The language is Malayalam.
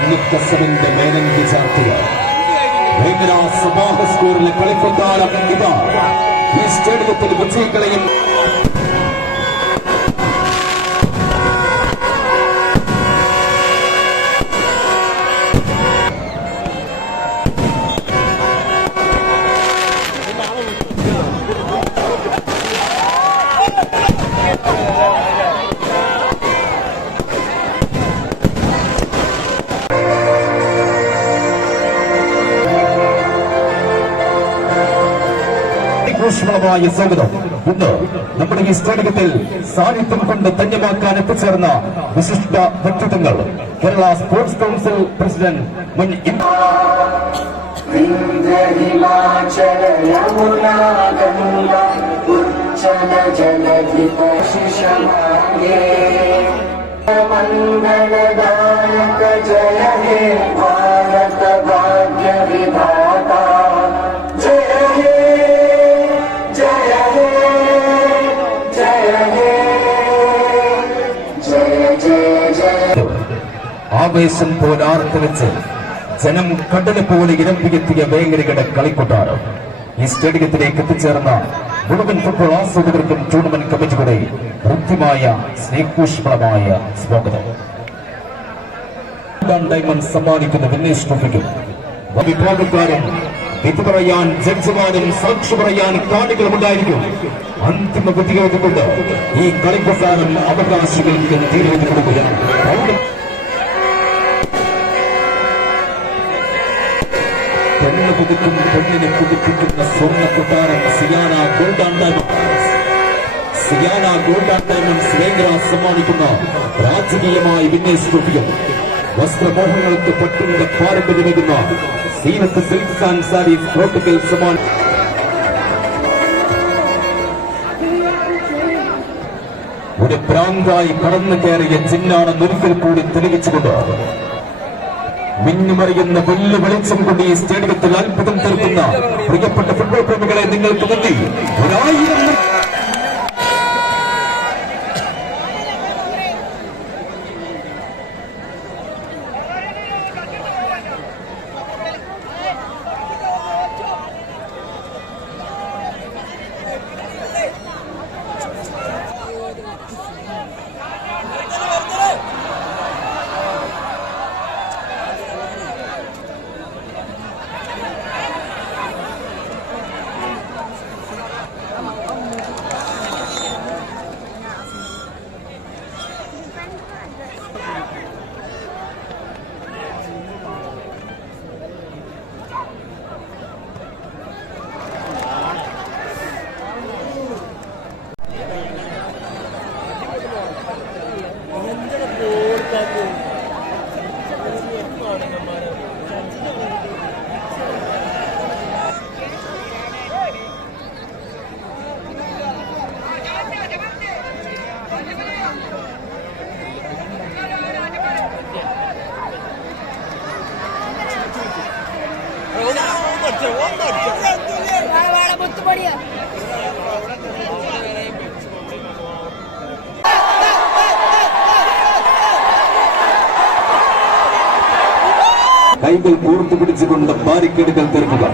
പൊന്നുക്കസവിന്റെ മേലങ്കി ചാർത്തുക ഭയങ്കര സമാഹ സ്കോറിലെ കളിക്കൊട്ടാരം ഇതാ ഈ സ്റ്റേഡിയത്തിൽ വിജയികളെയും ഊഷ്മളമായ സ്വാഗതം. ഇന്ന് നമ്മുടെ ഈ സ്റ്റേഡിയത്തിൽ സാന്നിധ്യം കൊണ്ട് ധന്യമാക്കാൻ എത്തിച്ചേർന്ന വിശിഷ്ട വ്യക്തിത്വങ്ങൾ കേരള സ്പോർട്സ് കൗൺസിൽ പ്രസിഡന്റ് മുൻ मंगलदायक जय हे भारत भाग्य विधाता जय हे जय हे जय हे जय जय जय ആവേശം പോലെ ആർത്തുവെച്ച് ജനം കടല് പോലെ ഇരമ്പിയെത്തിയ വേങ്ങരയുടെ കളിക്കൊട്ടാരം ഈ സ്റ്റേഡിയത്തിലേക്ക് എത്തിച്ചേർന്ന മുഴുവൻ ഫുട്ബോൾ ആസ്വാദകർക്കും ടൂർണമെന്റ് കമ്മിറ്റിയുടെ കൃത്യമായ സ്നേഹോഷ്മളമായ സ്വാഗതം. ഡയമണ്ട് സമ്മാനിക്കുന്ന വിന്നേഴ്സ് ട്രോഫിക്കും വിഭാഗക്കാരും വിധി പറയാൻ ജഡ്ജിമാരും സാക്ഷി പറയാൻ കാണികളും ഉണ്ടായിരിക്കും. അന്തിമ വിധിയോടുകൊണ്ട് ഈ കളിക്കൊട്ടാരം അവകാശികൾക്ക് തീരുമാനം കൊടുക്കുകയാണ്. പെണ്ണ് പുതുക്കും പെണ്ണിനെ പുതുപ്പിക്കുന്ന സ്വർണ്ണ കൊട്ടാരം Siyana gold and diamonds Vengara സമ്മാനിക്കുന്ന രാജകീയമായ വിന്നേഴ്സ് ട്രോഫിയും വസ്ത്രമോഹങ്ങൾക്ക് പട്ടിന്റെ പാരമ്പര്യമേകുന്ന Zeenath silks and sarees protocol സമ്മാനം ഒരു പ്രാന്തായി കടന്നു കയറിയ ചിന്നാണെന്ന് ഒരിക്കൽ കൂടി തെളിയിച്ചുകൊണ്ട് മിന്നുമറിയുന്ന വെല്ലു വെളിച്ചം കൊണ്ട് ഈ സ്റ്റേഡിയത്തിൽ അത്ഭുതം തീർക്കുന്ന പ്രിയപ്പെട്ട ഫുട്ബോൾ പ്രേമികളെ നിങ്ങൾക്ക് നന്ദി. 1000 കൈകൾ കോർത്തു പിടിച്ചുകൊണ്ട് ബാരിക്കേഡുകൾ തീർക്കുക.